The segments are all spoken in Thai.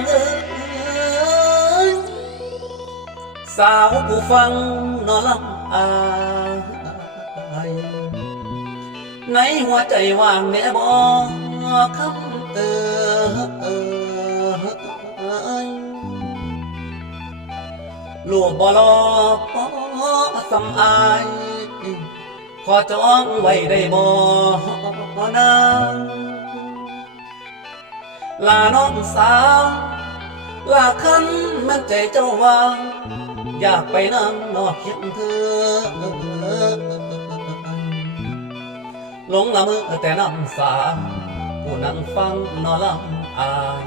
างเอ้ยสาวผู้ฟังนอลำอายในหัวใจว่างแม่บอกคำเออยลูกบอลอปอสำอาย ขอจองไว้ได้บอก ลาน้องสาวลาคันมันใจเจ้าวางอยากไปนั่งนอกเคียงเธอหลงละมือแต่น้ำสาผู้นั่งฟังนอลำอาย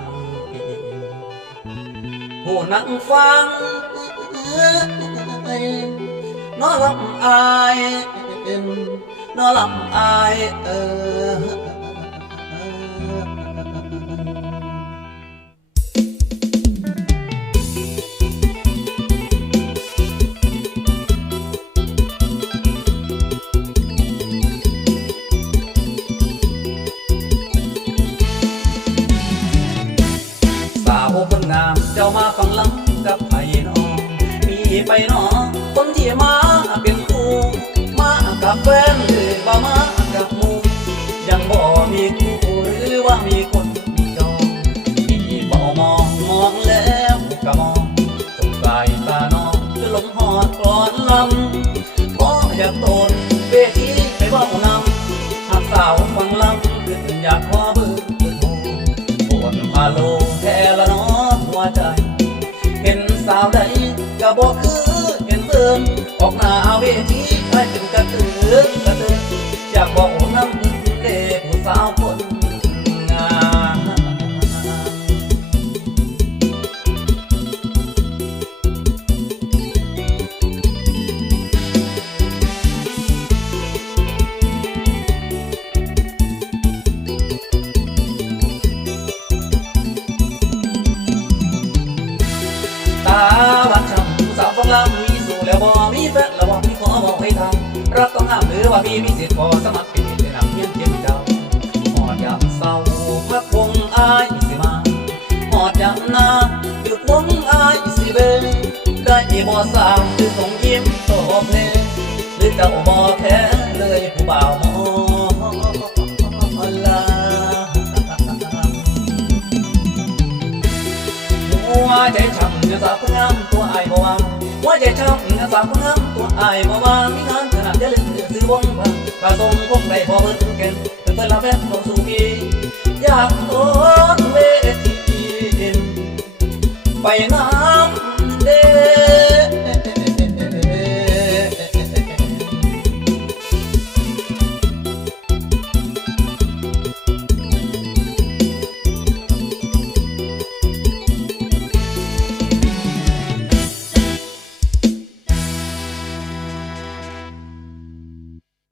ผู้นั่งฟังนอลำอายนอลำอายเออ คนงาม เจ้ามาฟังลำกับไผ่นอมีไปหนอ คนที่มาเป็นคู่มากับแฟนหรือว่ามากับมูยังบ่มีคู่หรือว่ามีคนมีจองมีบ่มองมองแล้วก็มองตกสายตาน้องจะลมหอดกรอนลำบ่อยากโตนเวทีไปว่านำหากสาวฟังลำคืออยากขอเบอร์เออกหน้าเวทีให้เป็นกระตือกระตืออยากบอกน้ำอึ้งเด็กผู้สาวคนงามตาบันช่ำสาวฟังลำมีสู่แล้วบ่ มีแฟนแล้วบ่มีขอบอกให้ทำรักต้องห้ามหรือว่าพี่มีสิทธิ์ขอสมัครเป็นในนำเยี่ยมเยี่ยมเจ้าหอดยามเศร้าพักวงอายสิมาหอดยามนาหยุดวงอายสิเบได้ที่บ่สาวคือส่งยิ้มตอบแน่หรือเจ้าบ่แค่เลยผู้บ่าวมอลาหัวใจช้ำจะสาวงามตัวอายบ่วางหัวใจช้ำจะสาวงาม ไอ้บ่วางมีงานขนาดจะเดือดถือวงบังกระทรงคงไปพอเพิ่นเก่งเพิ่นลาแฟนของสุกีอยากโอนเวทีดินไปน้ำ